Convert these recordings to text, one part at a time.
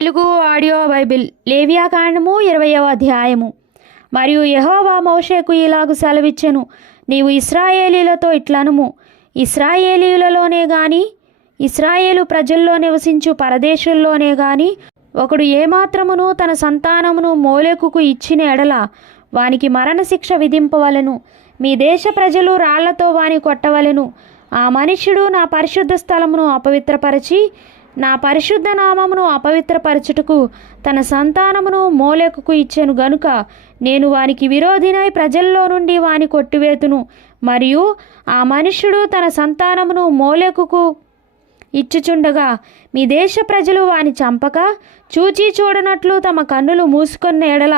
Telugu audio Bible లేవియాకాండము 20వ అధ్యాయము. మరియు యెహోవా మోషేకు ఇలాగు సెలవిచ్చెను, నీవు ఇశ్రాయేలీలతో ఇట్లనుము, ఇశ్రాయేలీయులలోనే గాని ఇశ్రాయేలు ప్రజల్లో నివసించు పరదేశుల్లోనే గాని ఒకడు ఏమాత్రమును తన సంతానమును మోలెకుకు ఇచ్చిన ఎడల వానికి మరణశిక్ష విధింపవలెను. మీ దేశ ప్రజలు రాళ్లతో వాని కొట్టవలెను. ఆ మనుష్యుడు నా పరిశుద్ధ స్థలమును అపవిత్రపరచి నా పరిశుద్ధ నామమును అపవిత్రపరచుటకు తన సంతానమును మోలెకుకు ఇచ్చెను గనుక నేను వానికి విరోధినై ప్రజల్లో నుండి వాని కొట్టివేతును. మరియు ఆ మనుష్యుడు తన సంతానమును మోలెకుకు ఇచ్చుచుండగా మీ దేశ ప్రజలు వాని చంపక చూచి చూడనట్లు తమ కన్నులు మూసుకొన్న ఎడల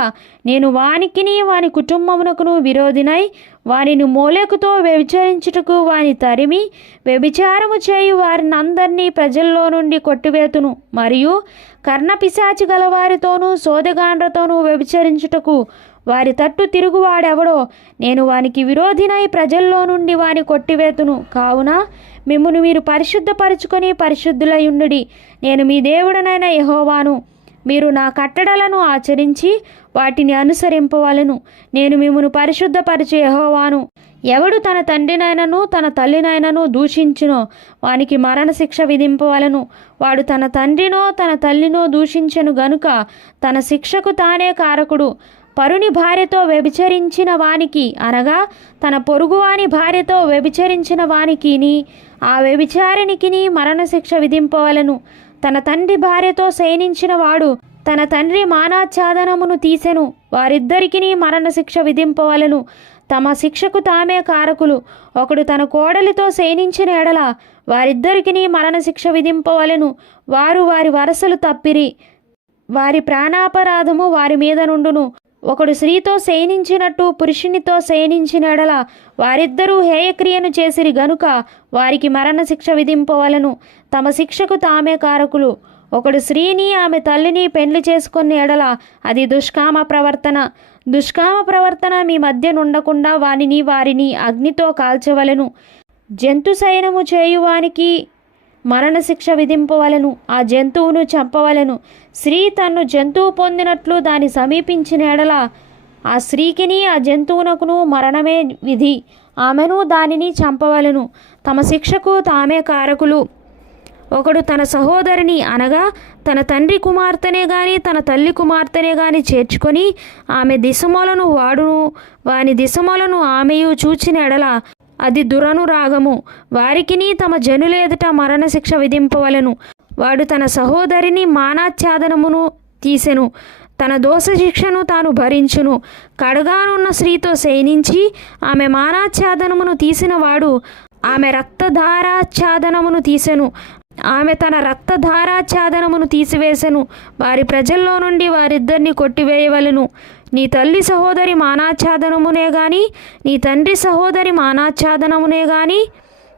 నేను వానికిని వాని కుటుంబమునకును విరోధినై వానిని మోలెకుతో వ్యభిచరించుటకు వాని తరిమి వ్యభిచారము చేయు వారినందరినీ ప్రజల్లో నుండి కొట్టివేతును. మరియు కర్ణపిశాచి గలవారితోనూ సోదగాండ్రతోనూ వ్యభిచరించుటకు వారి తట్టు తిరుగువాడెవడో నేను వానికి విరోధినై ప్రజల్లో నుండి వాని కొట్టివేతును. కావున మిమ్మును మీరు పరిశుద్ధపరచుకొని పరిశుద్ధులయుండుడి. నేను మీ దేవుడనైన యెహోవాను. మీరు నా కట్టడలను ఆచరించి వాటిని అనుసరింపవలెను. నేను మిమ్మును పరిశుద్ధపరచు యెహోవాను. ఎవడు తన తండ్రినైనను తన తల్లినైనను దూషించునో వానికి మరణశిక్ష విధింపవలెను. వాడు తన తండ్రినో తన తల్లినో దూషించెను గనుక తన శిక్షకు తానే కారకుడు. పరుని భార్యతో వ్యభిచరించిన వానికి అనగా తన పొరుగువాని భార్యతో వ్యభిచరించిన వానికిని ఆ వ్యభిచారినికిని మరణశిక్ష విధింపవలెను. తన తండ్రి భార్యతో శయనించిన వాడు తన తండ్రి మానాచ్ఛాదనమును తీసెను. వారిద్దరికిని మరణశిక్ష విధింపవలెను. తమ శిక్షకు తామే కారకులు. ఒకడు తన కోడలితో శయనించిన ఎడల వారిద్దరికిని మరణశిక్ష విధింపవలెను. వారు వారి వరసలు తప్పిరి, వారి ప్రాణాపరాధము వారి మీద నుండును. ఒకడు స్త్రీతో శయనించినట్టు పురుషునితో శయనించిన ఎడల వారిద్దరూ హేయక్రియను చేసిరి గనుక వారికి మరణశిక్ష విధింపవలెను. తమ శిక్షకు తామే కారకులు. ఒకడు స్త్రీని ఆమె తల్లిని పెండ్లి చేసుకున్న ఎడల అది దుష్కామ ప్రవర్తన. దుష్కామ ప్రవర్తన మీ మధ్య నుండకుండా వారిని అగ్నితో కాల్చవలెను. జంతు శయనము చేయువానికి మరణశిక్ష విధింపవలెను. ఆ జంతువును చంపవలెను. స్త్రీ తన్ను జంతువు పొందినట్లు దాన్ని సమీపించిన ఎడల ఆ స్త్రీకిని ఆ జంతువునకును మరణమే విధి. ఆమెను దానిని చంపవలెను. తమ శిక్షకు తామే కారకులు. ఒకడు తన సహోదరిని అనగా తన తండ్రి కుమార్తెనే గాని తన తల్లి కుమార్తెనే గాని చేర్చుకొని ఆమె దిశమూలను వాడును వాని దిశమూలను ఆమెయు చూచిన ఎడల అది దురనురాగము. వారికిని తమ జనుల ఎదుట మరణశిక్ష విధింపవలెను. వాడు తన సహోదరిని మానాచ్ఛాదనమును తీసెను. తన దోష శిక్షను తాను భరించును. కడగానున్న స్త్రీతో శయనించి ఆమె మానాచ్ఛాదనమును తీసిన వాడు ఆమె రక్తధారాచ్ఛాదనమును తీసెను. ఆమె తన రక్తధారాచ్ఛాదనమును తీసివేసెను. వారి ప్రజల్లో నుండి వారిద్దరిని కొట్టివేయవలెను. నీ తల్లి సహోదరి మానాచ్ఛాదనమునే గాని నీ తండ్రి సహోదరి మానాచ్ఛాదనమునే గాని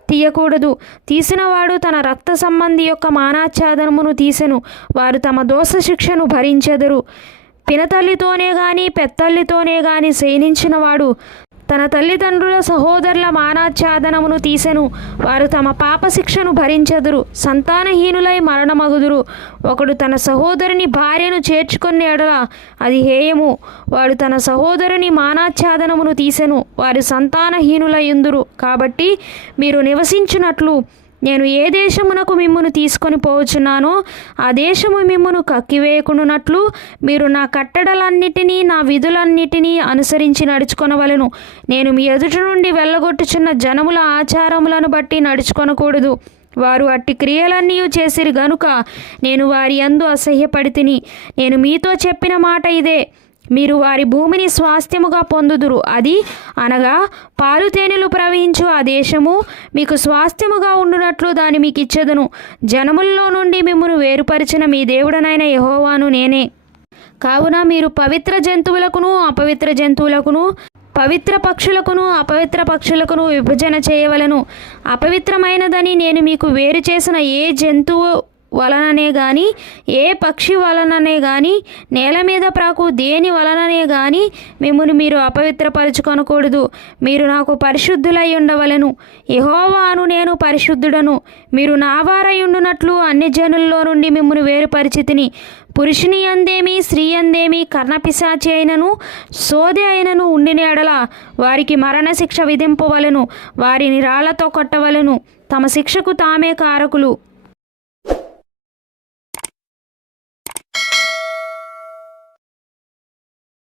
తీయకూడదు. తీసినవాడు తన రక్త సంబంధి యొక్క మానాచ్ఛాదనమును తీసెను. వారు తమ దోష శిక్షను భరించెదరు. పినతల్లితోనే గాని పెత్తల్లితోనే గాని శయనించినవాడు తన తల్లిదండ్రుల సహోదరుల మానాచ్ఛాదనమును తీసెను. వారు తమ పాప శిక్షను భరించెదరు. సంతానహీనులై మరణమగుదురు. ఒకడు తన సహోదరుని భార్యను చేర్చుకున్న ఎడల అది హేయము. వాడు తన సహోదరుని మానాచ్ఛాదనమును తీసెను. వారు సంతానహీనులయుందురు. కాబట్టి మీరు నివసించున్నట్లు నేను ఏ దేశమునకు మిమ్మును తీసుకొని పోవచ్చున్నానో ఆ దేశము మిమ్మును కక్కివేయకుండానట్లు మీరు నా కట్టడలన్నిటినీ నా విధులన్నిటినీ అనుసరించి నడుచుకొనవలెను. నేను మీ ఎదుట నుండి వెళ్ళగొట్టుచున్న జనముల ఆచారములను బట్టి నడుచుకొనకూడదు. వారు అట్టి క్రియలన్నీ చేసిరి గనుక నేను వారి యందు అసహ్యపడితిని. నేను మీతో చెప్పిన మాట ఇదే, మీరు వారి భూమిని స్వాస్థ్యముగా పొందుదురు. అది అనగా పాలు తేనెలు ప్రవహించు ఆ దేశము మీకు స్వాస్థ్యముగా ఉండునట్లు దాన్ని మీకు ఇచ్చెదను. జనముల్లో నుండి మిమ్మును వేరుపరిచిన మీ దేవుడనైన యెహోవాను నేనే. కావున మీరు పవిత్ర జంతువులకును అపవిత్ర జంతువులకును పవిత్ర పక్షులకును అపవిత్ర పక్షులకును విభజన చేయవలెను. అపవిత్రమైనదని నేను మీకు వేరు చేసిన ఏ జంతువు వలననే గాని ఏ పక్షి వలననే గాని నేల మీద ప్రాకు దేని వలననే గాని మిమ్మును మీరు అపవిత్రపరచుకొనకూడదు. మీరు నాకు పరిశుద్ధులై ఉండవలెను. యెహోవాను నేను పరిశుద్ధుడను. మీరు నా వారయుండునట్లు అన్ని జనుల్లో నుండి మిమ్మును వేరుపరిచితిని. పురుషుని అందేమి స్త్రీ అందేమి కర్ణపిశాచి అయినను సోదె అయినను ఉండిన ఎడల వారికి మరణశిక్ష విధింపవలెను. వారిని రాళ్లతో కొట్టవలెను. తమ శిక్షకు తామే కారకులు.